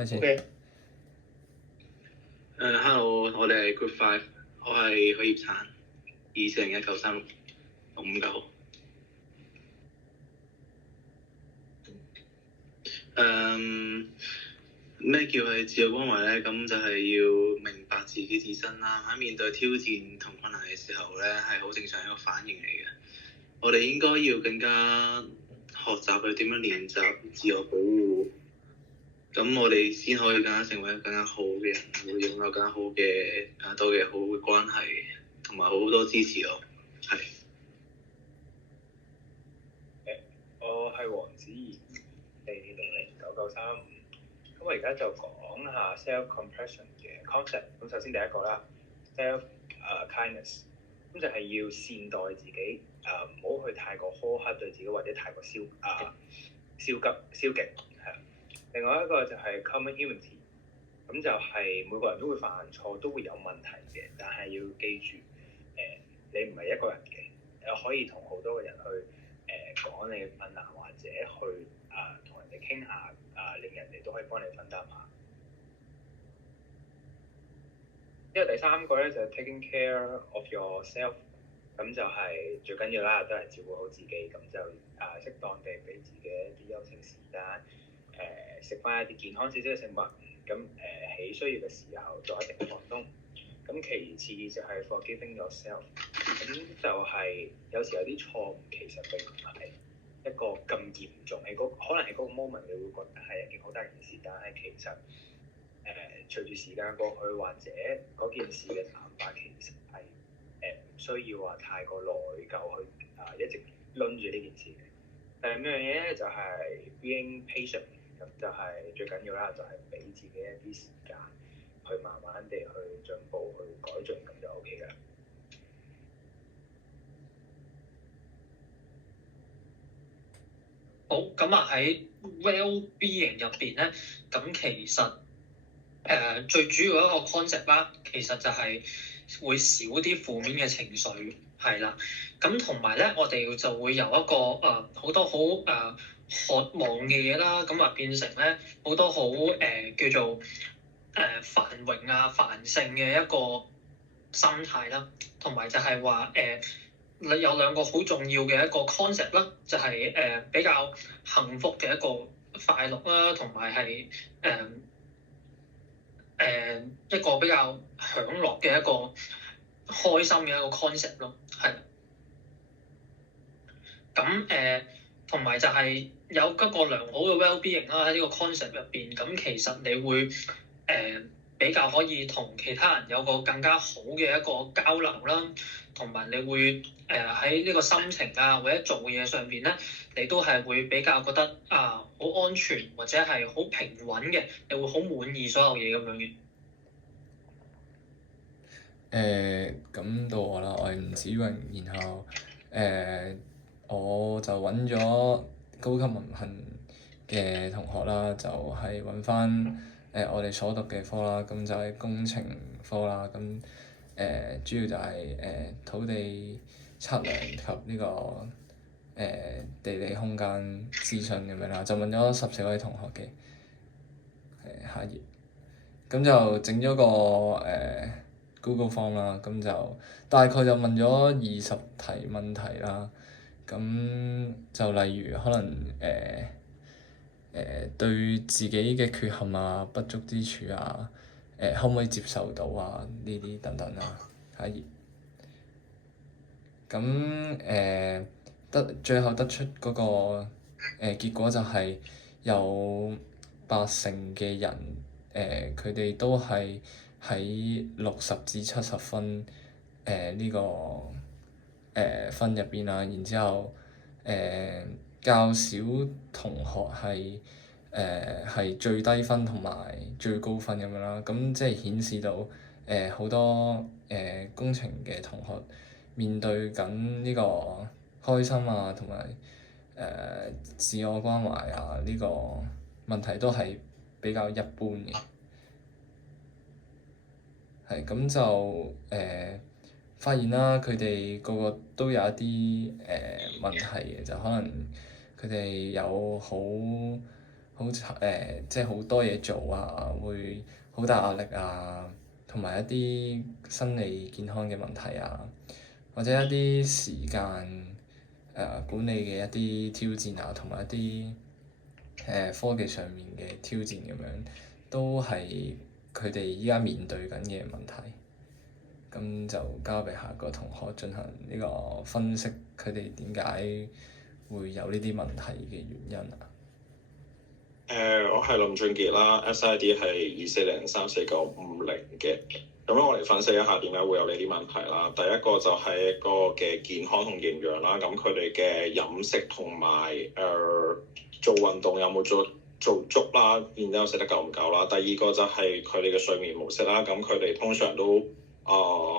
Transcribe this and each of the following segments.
開始。OK。Hello，我哋係 Group 5，我係許業燦，24019365595。咩叫係自我關懷咧？咁就係要明白自己自身啦。喺面對挑戰同困難嘅時候咧，係好正常一個反應嚟嘅。我哋應該要更加學習去點樣練習自我保護。咁我哋先可以更加成為更加好嘅人，會擁有更加好嘅多嘅好嘅關係，同埋好多支持咯。係。我係黃子賢，4009935。咁我而家就講下 self-compassion 嘅 concept。咁首先第一個啦，self-kindness，咁就係要善待自己，唔好去太過苛刻對自己，或者太過消極，係。另外一個就係 common humanity，咁就係每個人都會犯錯，都會有問題嘅，但係要記住，你唔係一個人嘅，可以同好多個人去講你嘅困難，或者去同人哋傾下，令人哋都可以幫你分擔下。因為第三個咧就係 taking care of yourself，咁就係最緊要啦，都係照顧好自己，咁就適當地俾自己一啲休息時間，食翻一啲健康少少嘅食物，咁喺需要嘅時候做一定放鬆。咁其次就係 forgiving yourself，咁就係有時有啲錯誤其實並唔係一個咁嚴重，可能係嗰個 moment 你會覺得係一件好大件事，但係其實隨住時間過去，或者嗰件事嘅淡化，其實係唔需要話太過內疚去一直攆住呢件事嘅。第五樣嘢咧就係 being patient，咁就係最緊要啦，就係俾自己一啲時間去慢慢地去進步、去改進，咁就 OK 㗎啦。好，咁啊喺 well-being 入邊咧，咁其實最主要一個 concept 啦，其實就係會少啲負面嘅情緒，係啦。咁同埋咧，我哋就會由一個好多好渴望嘅嘢啦，咁啊變成咧好多好叫做繁榮啊繁盛嘅一個心態啦，同埋就係話有兩個好重要嘅一個 concept 啦，就係比較幸福嘅一個快樂啦，同埋係一個比較享樂嘅一個開心嘅一個 concept 咯，係。咁同埋就係有一個良好嘅 well-being 啦，喺呢個 concept 入邊，咁其實你會比較可以同其他人有個更加好嘅一個交流啦，同埋你會喺呢個心情啊或者做嘢上邊咧，你都係會比較覺得好安全或者係好平穩嘅，你會好滿意所有嘢咁樣嘅。咁到我啦，我係吳子榮，然後我就揾咗高級文憑嘅同學啦，就係揾翻我哋所讀嘅科啦，咁就係工程科啦，咁主要就係土地測量及呢個地理空間資訊咁樣啦，就問咗14位同學嘅。下頁，咁就整咗個Google Form 啦，咁就大概就問咗20題問題啦，咁就例如可能對自己嘅缺陷啊、不足之處啊，可唔可以接受到啊？呢啲等等啦，下一頁。咁最後得出嗰個結果就係有80%嘅人佢哋都係喺60至70分呢個分入邊啦，然之後較少同學係最低分同埋最高分咁樣啦，咁即係顯示到好多工程嘅同學面對緊呢個開心啊同埋自我關懷啊呢個問題都係比較一般嘅，係咁就發現啦，佢哋個個都有一啲問題嘅，就可能佢哋有好即係好多嘢做啊，會好大壓力啊，同埋一啲生理健康嘅問題啊，或者一啲時間管理嘅一啲挑戰啊，同埋一啲科技上面嘅挑戰咁樣，都係佢哋依家面對緊嘅問題。咁就交俾下個同學進行呢個分析，佢哋點解會有呢啲問題嘅原因啊？我係林俊傑啦，SID 係24034950嘅。咁我嚟分析一下點解會有呢啲問題啦。第一個就係一個嘅健康同營養啦。咁佢哋嘅飲食同埋做運動有冇做足啦，然之後食得夠唔夠啦。第二個就係佢哋嘅睡眠模式啦。咁佢哋通常都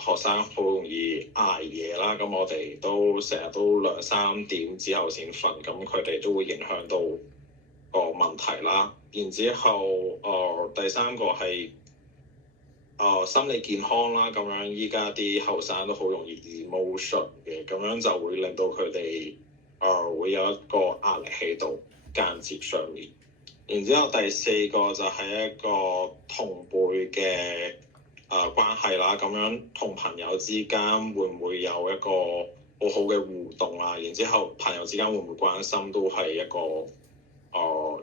學生好容易捱夜啦。咁我哋都成日都2-3點之後先瞓，咁佢哋都會影響到個問題啦。然之後第三個係心理健康啦。咁樣依家啲後生都好容易 emotion 嘅，咁樣就會令到佢哋會有一個壓力喺度間接上面。然之後第四個就係一個同輩嘅關係啦。咁樣同朋友之間會唔會有一個好好嘅互動啊？然之後朋友之間會唔會關心都係一個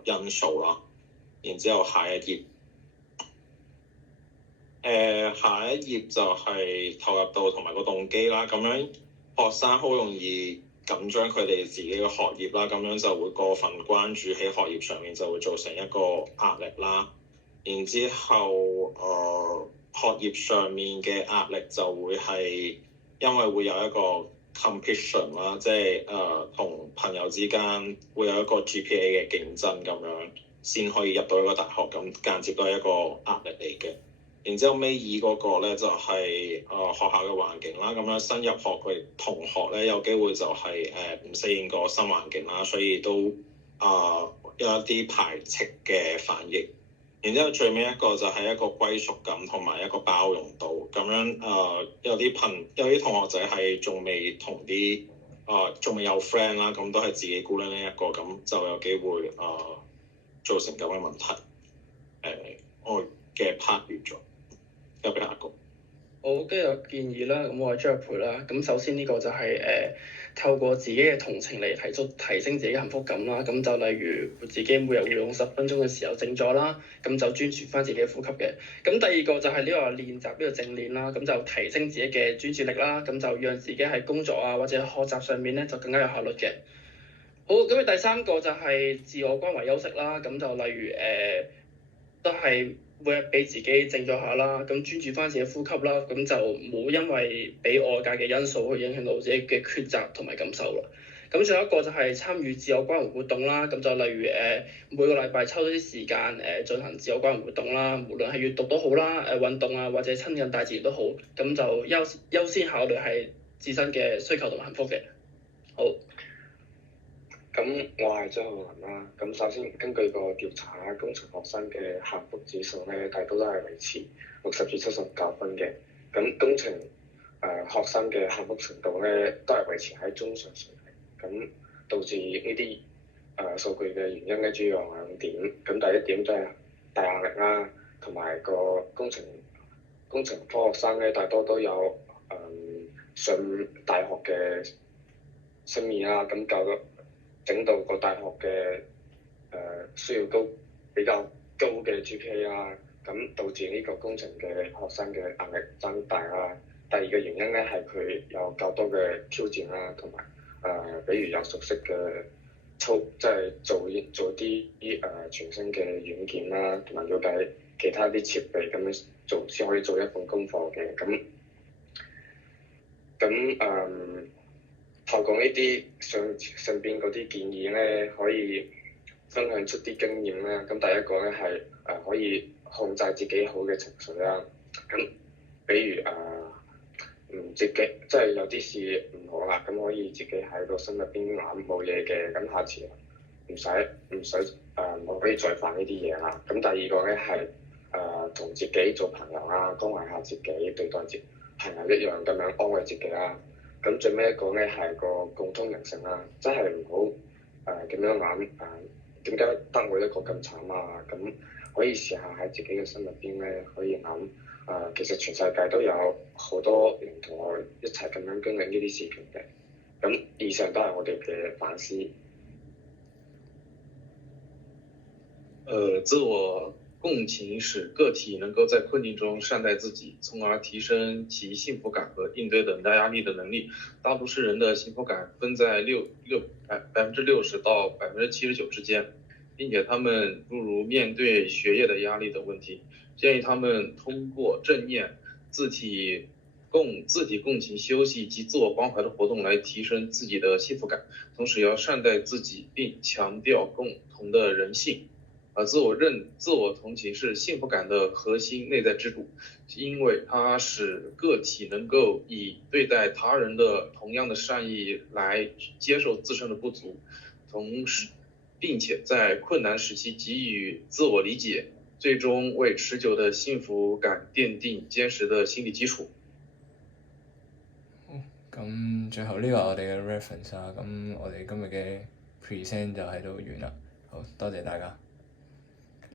因素啦。然之後下一頁就係投入度同埋個動機啦。咁樣學生好容易緊張佢哋自己嘅學業啦，咁樣就會過分關注喺學業上面，就會造成一個壓力啦。然之後學業上面嘅壓力就會係因為會有一個 competition 啦，即係同朋友之間會有一個 GPA 嘅競爭咁樣，先可以入到一個大學，咁間接都係一個壓力嚟嘅。然之後尾二嗰個咧就係學校嘅環境啦。咁樣新入學嘅同學咧有機會就係唔適應個新環境啦，所以都有一啲排斥嘅反應。然之後最尾一個就係一個歸屬感同埋一個包容度。咁樣有啲同學仔係仲未同啲仲未有 friend 啦，咁都係自己孤零零一個，咁就有機會造成咁嘅問題。我嘅 part 完咗。交俾下一個。我跟住有建議啦，咁我係張玉培啦。咁首先呢個就係透過自己嘅同情嚟提升自己嘅幸福感啦。咁就例如自己每日會用10分鐘嘅時候靜坐啦，咁就專注翻自己嘅呼吸嘅。咁第二個就係呢個練習呢個正念啦，咁就提升自己嘅專注力啦，咁就讓自己喺工作啊或者學習上面咧就更加有效率嘅。好，咁第三個就係自我關懷休息啦，咁就例如都係每日俾自己靜咗下啦，咁專注翻自己呼吸啦，咁就唔好因為俾外界嘅因素去影響到自己嘅抉擇同埋感受啦。咁仲有一個就係參與自我關懷活動啦，咁就例如每個禮拜抽咗啲時間進行自我關懷活動啦，無論係閱讀都好啦，運動啊或者親近大自然都好，咁就優先考慮係自身嘅需求同埋幸福嘅。好。咁我係張浩文啦。咁首先根據個調查，工程學生嘅幸福指數咧，大多都係維持60至79分嘅。咁工程學生嘅幸福程度咧，都係維持喺中上水平。咁導致呢啲數據嘅原因咧，主要有2點。咁第一點就係大壓力啦，同埋個工程科學生咧，大多都有上大學嘅心意啦。咁整到個大學嘅需要比較高嘅 GPA 啦，咁導致呢個工程嘅學生嘅壓力增大啦。第二個原因咧係佢有較多嘅挑戰啦，同埋比如有熟悉嘅即係做啲全新嘅軟件啦，同埋了解其他啲設備，咁樣做先可以做一份功課嘅。咁透過呢啲上邊嗰啲建議咧，可以分享出啲經驗啦。咁第一個咧係可以控制自己好嘅情緒啦。咁比如自己即係有啲事唔好啦，咁可以自己喺個心入邊諗冇嘢嘅，咁下次唔使可以再犯呢啲嘢啦。咁第二個咧係同自己做朋友啦，關懷下自己，對待朋友一樣咁樣安慰自己啦。咁最尾一個咧係個共通人性啦，真係唔好咁樣諗點解得我一個咁慘啊？咁可以試下喺自己嘅心入邊咧，可以諗其實全世界都有好多人同我一齊咁樣經歷呢啲事情嘅。咁以上都係我哋嘅反思。自我共情使个体能够在困境中善待自己，从而提升其幸福感和应对等待压力的能力。大多数人的幸福感分在60%到79%之间，并且他们诸如面对学业的压力等问题，建议他们通过正念、自体共情、休息及自我关怀的活动来提升自己的幸福感，同时要善待自己，并强调共同的人性。自我同情是幸福感的核心内在支柱，因为它使个体能够以对待他人的同样的善意来接受自身的不足，同时并且在困难时期给予自我理解，最終為持久的幸福感奠定堅實的心理基礎。咁最後呢個我哋嘅 reference 啊，咁我哋今日嘅 present 就喺度完啦，好多謝大家。